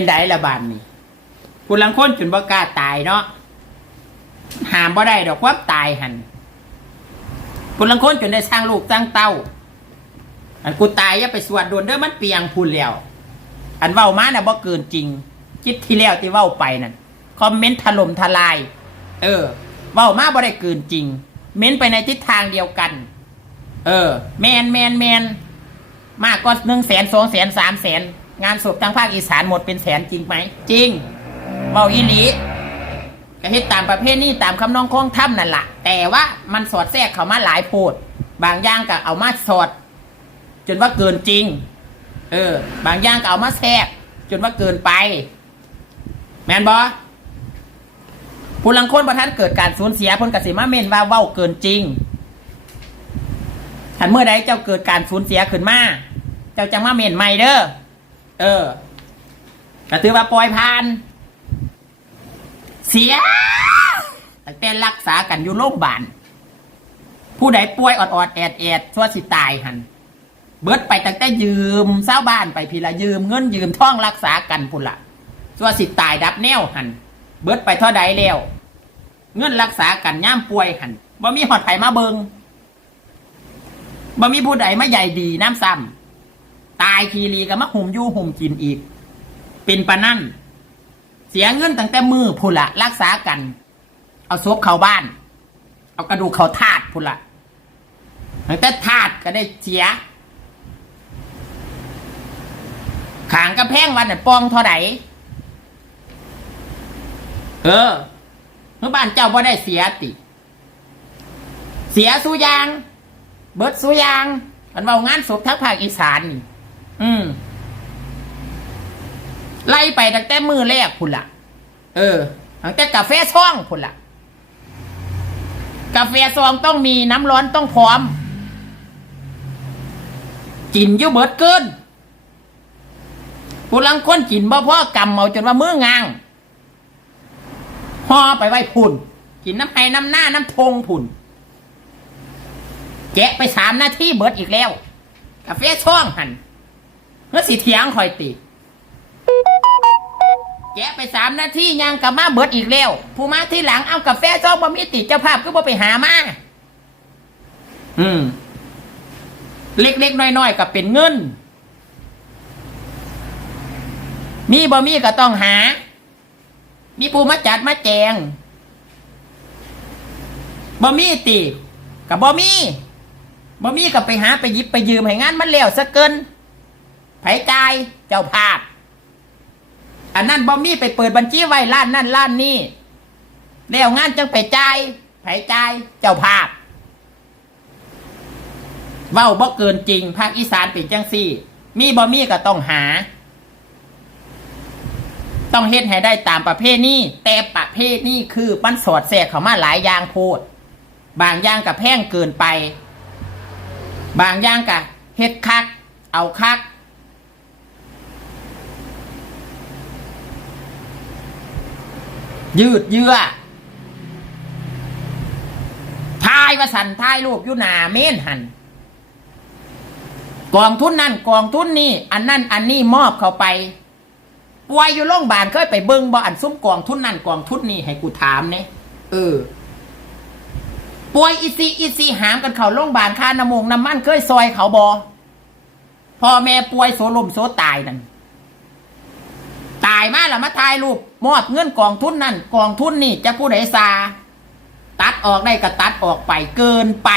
เป็นไดละบานนี่ผู้ลังคนจนบ่กล้าตายเนาะหามบ่ได้ดอกความตายหันผู้ลังคนจนได้สร้างลูกสร้างเต้า อันกูตายอย่าไปสวดโดนเด้อมันเปียงพูนแล้วอันเว้ามาน่ะบ่เกินจริงคิดที่แล้วที่เว้าไปนั่นคอมเมนต์ถล่มทลาย เออ เว้ามาบ่ได้เกินจริง เม้นไปในทิศทางเดียวกัน เออ แมนแมนแมนมากก็หนึ่งแสนสองแสนสามแสน งานศพทางภาคอีสานหมดเป็นแสนจริงไหม จริงเว้าอีหลีก็เฮ็ดตามประเภทนี้ตามคำนองคองถ้ำนั่นแหละแต่ว่ามันสอดแทรกเข้ามาหลายโพดบางอย่างก็เอามาสอด จนว่าเกินจริง เออ บางอย่างก็เอามาแทรก จนว่าเกินไป แมนบอผู้ลังคนประทันเกิดการสูญเสียพนกสิมาเมนว่าเว้าเกินจริงถันเมื่อใดเจ้าเกิดการสูญเสียขึ้นมา เจ้าจะมาเมนใหม่เด้อ เออก็ถือว่าปล่อยผ่าน เสียตั้งแต่รักษากันอยู่โรงพยาบาลผู้ใดป่วยอดอดแอดแอดชั่วสิตายหันเบิดไปตั้งแต่ยืมเศร้าบ้านไปพีละยืมเงินยืมท่องรักษากันพุ่นละชั่วสิตายดับแนวหันเบิดไปเท่าใดแล้วเงินรักษากันย่ามป่วยหันบ่มีหอดไผ่มาเบิงบ่มีผู้ใดมาใหญ่ดีน้ำซ้ำ ตายคีรีก็มาหุ่มยู่หุ่มกินอีก เป็นปะนั่น เสียเงินตั้งแต่มือพุ่นละรักษากัน เอาศพเข้าบ้าน เอากระดูกเขาทาดพุ่นละตั้งแต่ทาดก็ได้เสียขางกระแพงวันน่ะปองเท่าไหร่เออเมื่อบ้านเจ้าบ่ได้เสียติ เสียสุยาง เบิดสุยางมันเบางานศพทั้งภาคอีสานนี่ อืมไล่ไปตั้งแต่มือแรกพุ่นละเออตั้งแต่กาแฟช่องพุ่นละกาแฟซองต้องมีน้ำร้อนต้องพร้อม กินยุเบิดเกินผู้ลังคนกินบ่พ่อกำเมาจนว่ามืองางห่อไปไว้พุ่น กินน้ำไห้น้ำหน้าน้ำทงพุ่น แกะไปสามนาทีเบิดอีกแล้ว กาแฟช่องหัน เมื่อสิเถียงคอยตีแกะไปสามนาทียังกลับมาเบิดอีกแล้วผู้มาที่หลังเอากาแฟช่องบ่มีติเจ้าภาพก็บ่ไปหามาอืม เล็กๆน้อยๆก็เป็นเงิน มีบ่มีก็ต้องหา มีผู้มาจัดมาแจงบ่มีติกับบ่มีบ่มีก็ไปหาไปยิบไปยืมให้งานมันแล้วซะเกิน ไผจ่ายเจ้าภาพ อันนั้นบ่มีไปเปิดบัญชีไว้ล้านนั่นล้านนี่แล้วงานจังไปจ่ายไผจ่ายเจ้าภาพเว้าบ่เกินจริง ภาคอีสานเป็นจังซี่ มีบ่มีก็ต้องหา ต้องเฮ็ดให้ได้ตามประเภทนี้ แต่ประเภทนี้คือมันสอดแทรกเข้ามาหลายอย่างโพด บางอย่างกับแพงเกินไป บางอย่างกับเฮ็ดคัก เอาคัก ยืดเยื้อทายว่าสันทายรูปอยู่นาเม่นหัน กองทุนนั่นกองทุนนี่ อันนั่นอันนี้มอบเข้าไปป่วยอยู่โรงพยาบาลเคยไปเบิ้งบ่อันซุ้มกองทุนนั่นกองทุนนี่ให้กูถามเนี่ยเออป่วยอีซีอีซีหามกันเขาโรงพยาบาลค่าน้ำมงน้ำมันเคยซอยเขาบอพ่อแม่ป่วยโสลมโสตายนั่นตายมาแล้วมาถ่ายรูป มอบเงินกองทุนนั่นกองทุนนี่จะผู้ใดซาตัดออกได้ก็ตัดออกไปเกินไป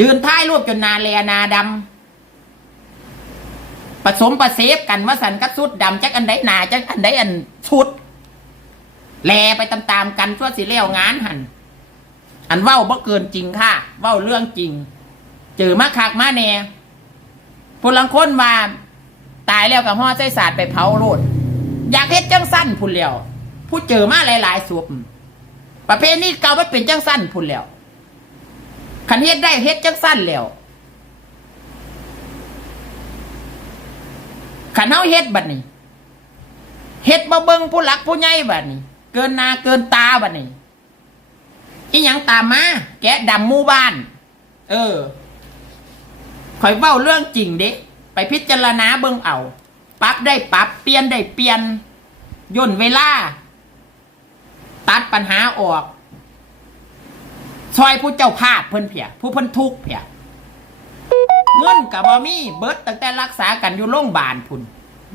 ยืนถ่ายรูปจนนาแลนาดำผสมประเสฟกันว่าสันกับสุดดำจักอันใดหนาจักอันใดอันชุด แลไปตามๆกันชั่วสิเลี้ยวงานหันอันเว้าบ่เกินจริงค่ะ เว้าเรื่องจริง เจอมาคักมาแน่ผู้ลังคนมาตายแล้วกับห่อใจศาสตร์ไปเผาโลด อยากเฮ็ดจังสั้นพุ่นแล้วผู้เจอมาหลายๆศพประเภทนี้เก่ามันเป็นจังสั้นพุ่นแล้วคันเฮ็ดได้เฮ็ดจังสั้นแล้วขันเฮาเฮ็ดบัดนี้เฮ็ดบ่เบิ่งผู้หลักผู้ใหญ่บัดนี้ เกินหนาเกินตาบัดนี้อีหยังตามมา แกะดำหมู่บ้าน เออข่อยเว้าเรื่องจริงเด้ไปพิจารณาเบิ่งเอา ปรับได้ปรับเปลี่ยนได้เปลี่ยนย่นเวลา ตัดปัญหาออกซอยผู้เจ้าภาพเพิ่นเพียผู้เพิ่นทุกเพียเงินกับบอมีเบิดตั้งแต่รักษากันอยู่โรงพยาบาลพุ่น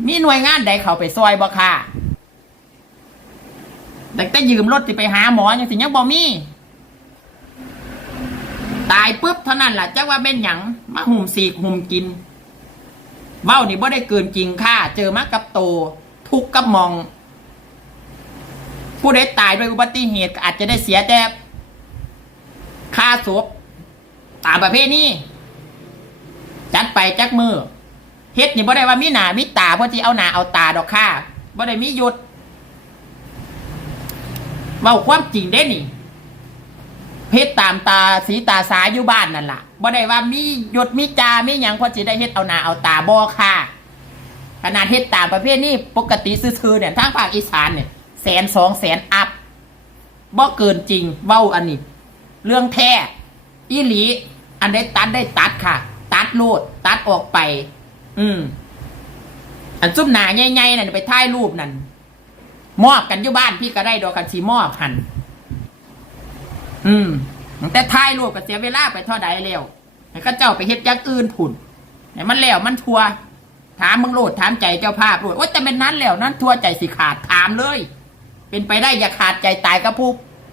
มีหน่วยงานใดเข้าไปซอยบ่ค่ะตั้งแต่ยืมรถสิไปหาหมอยังสิยังบ่มีตายปุ๊บเท่านั้นล่ะจักว่าเป็นหยังมาหุ่มสีกหุ่มกิน เว้านี่บ่ได้เกินจริงค่ะ เจอมากับโต ทุกกับมอง ผู้ใดตายด้วยอุบัติเหตุอาจจะได้เสียแต่ค่าศพตามประเภทนี้จัดไปจักมือเฮ็ดนี่บ่ได้ว่ามีหนามีตาเพื่อที่เอาหนาเอาตาดอกค่ะบ่ได้มีหยุดเว้าความจริงเด้นี่ เฮ็ดตามตาสีตาสาอยู่บ้านนั่นล่ะบ่ได้ว่ามีหยดมีจามีหยังพอสิได้เฮ็ดเอาหนาเอาตาบ่ค่ะขนาดเฮ็ดตามประเภทนี้ปกติซื่อๆเนี่ยทางภาคอีสานเนี่ยแสนสองแสนอัพบ่เกินจริงเว้าอันนี้ เรื่องแท้อีหลี อันได้ตัดได้ตัดค่ะ ตัดโลดตัดออกไป อืมอันซุ่มหนาใหญ่ๆนั่นไปถ่ายรูปนั่นมอบกันอยู่บ้านพี่ก็ได้ดอกกันสีมอบหัน อืมแต่ถ่ายรูปก็เสียเวลาไปเท่าใดแล้วให้เข้าเจ้าไปเฮ็ดอย่างอื่นผุนเนี่ยมันแล้วมันทัวถามมึงโลดถามใจเจ้าภาพโลดโอ้ยแต่เป็นนั้นแล้วนั้นทัวใจสิขาดถามเลย เป็นไปได้อย่าขาดใจตายก็ผู้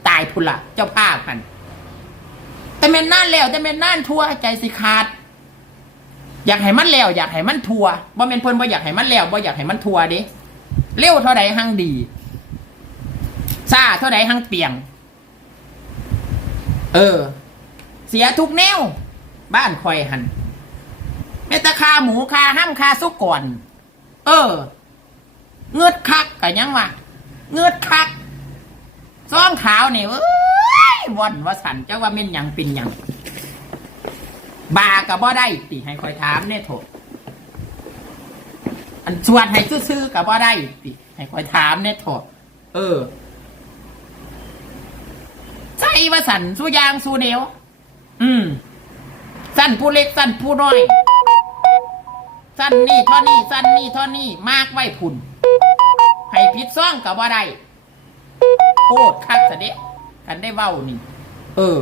ตายพุนละเจ้าภาพพันแต่เป็นนั่นแล้วแต่เป็นนั่นทัวใจสิขาด อยากให้มันแล้ว อยากให้มันทัวบ่เป็นเพิ่นบ่อยากให้มันแล้วบ่อยากให้มันทัวเดิเร็วเท่าใดหั่งดีซ่าเท่าใดหั่งเปียง เออ เสียทุกแนว บ้านคอยหันเมตตาคาหมูคาห้ามคาสุกก่อน เออ เงือดคักกะยังวะเงือดคักซ่องขาวนี่เอ้ยวันว่าสันเจ้าว่าเม่นยังเป็นยังบากับบ่ได้ติให้คอยถามเนี่ยโถอันชวนให้ซื่อๆกับบ่ได้ติให้คอยถามเนี่ยโถเออ ใช่ว่าสันสู้ยางสู้เหนียว อืม สั้นผู้เล็กสั้นผู้น้อย สั้นนี่ท่านี้สั้นนี่ท่านี้มากไว้พุ่นให้พิษซ่องกับว่าได้โคตรคักสเดะกันได้เว้านี่ เออ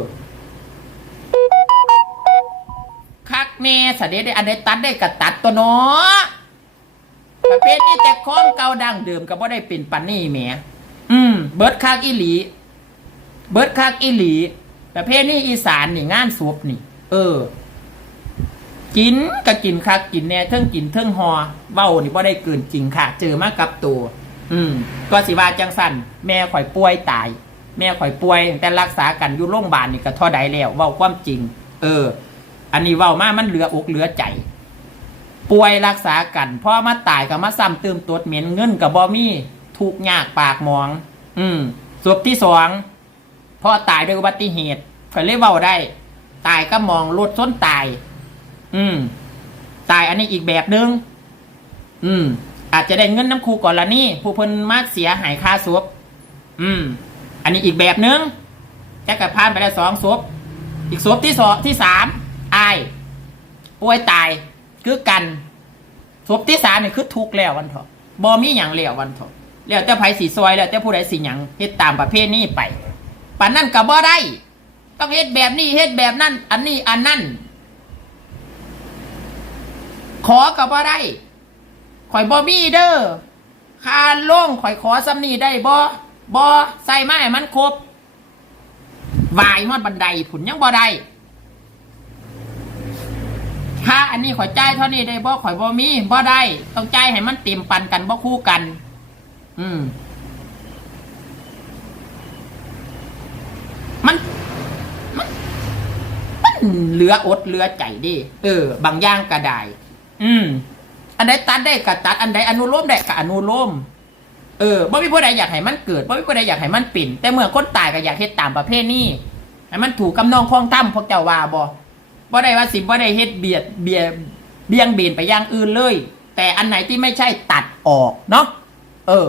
คักแน่สเดะได้อันใดตัดได้กับตัดตัวเนาะประเภทนี้แต่ของเก่าดังเดิมกับว่าได้เป็นปันนี่แหมอืม เบิร์ดคักอีหลี เบิร์ดคักอีหลี ประเภทนี้อีสานนี่งานศพนี่ เออ กินก็กินคักกินแน่เทิงกินเทิงหอเว้านี่บ่ได้เกินจริงค่ะ เจอมากับตัว อืมก็สิว่าจังสันแม่ข่อยป่วยตาย แม่ข่อยป่วย แต่รักษากันอยู่โรงพยาบาลนี่ก็ท่อใดแล้วเว้าความจริง เออ อันนี้เว้ามามันเหลืออกเหลือใจป่วยรักษากันพ่อมาตายก็มาซ้ำเติมตดเหม็นเงินกับบ่มีทุกยากปากมอง อืมศพที่สอง พ่อตายด้วยอุบัติเหตุข่อยเลยเว้าได้ ตายก็มองรถส้นตาย อืม ตายอันนี้อีกแบบนึง อืม อาจจะได้เงินน้ำครูก่อนละนี่ผู้เพิ่นมากเสียหายค่าศพอืม อันนี้อีกแบบนึง่งจะกระพานไปได้สองศพอีกศพที่สองที่สามอายป่วยตายคือกันศพที่สามนี่คือทุกแล้ววันเถอะบอมีอย่างแล้ววันเถอะแล้วแต่ไผสีซอยแล้วแต่ผู้ใดสีหยังเฮ็ดตามประเภทนี้ไป ปานนั่นก็บ่ได้ ต้องเฮ็ดแบบนี้เฮ็ดแบบนั้นอันนี้อันนั้นขอกับว่ได้ข่อยบอมีเด้อคาโล่งข่อยขอสำนีได้บอบอใส่ไมาให้มันครบวายมอดบันไดผุนยังบ่ได้ค่าอันนี้ข่อยจ่ายเท่านี้ได้บ่ข่อยบ่มีบ่ได้ ต้องจ่ายให้มันเต็มปันกันบ่คู่กัน อืม มัน มันมันเหลืออดเหลือใจดิเออ บางอย่างก็ได้ อืม อันใดตัดได้ก็ตัด อันใดอนุโลมได้ก็อนุโลมเออบ่มีผู้ใดอยากให้มันเกิดบ่มีผู้ใดอยากให้มันปิ่นแต่เมื่อคนตายก็อยากเฮ็ดตามประเภทนี้ให้มันถูกกำนองคล้องถ้ำพวกเจ้าว่าบ่บ่ได้ว่าสิบ่ได้เฮ็ดเบียดเบียดเบียงเบนไปอย่างอื่นเลย แต่อันไหนที่ไม่ใช่ตัดออกเนาะเออ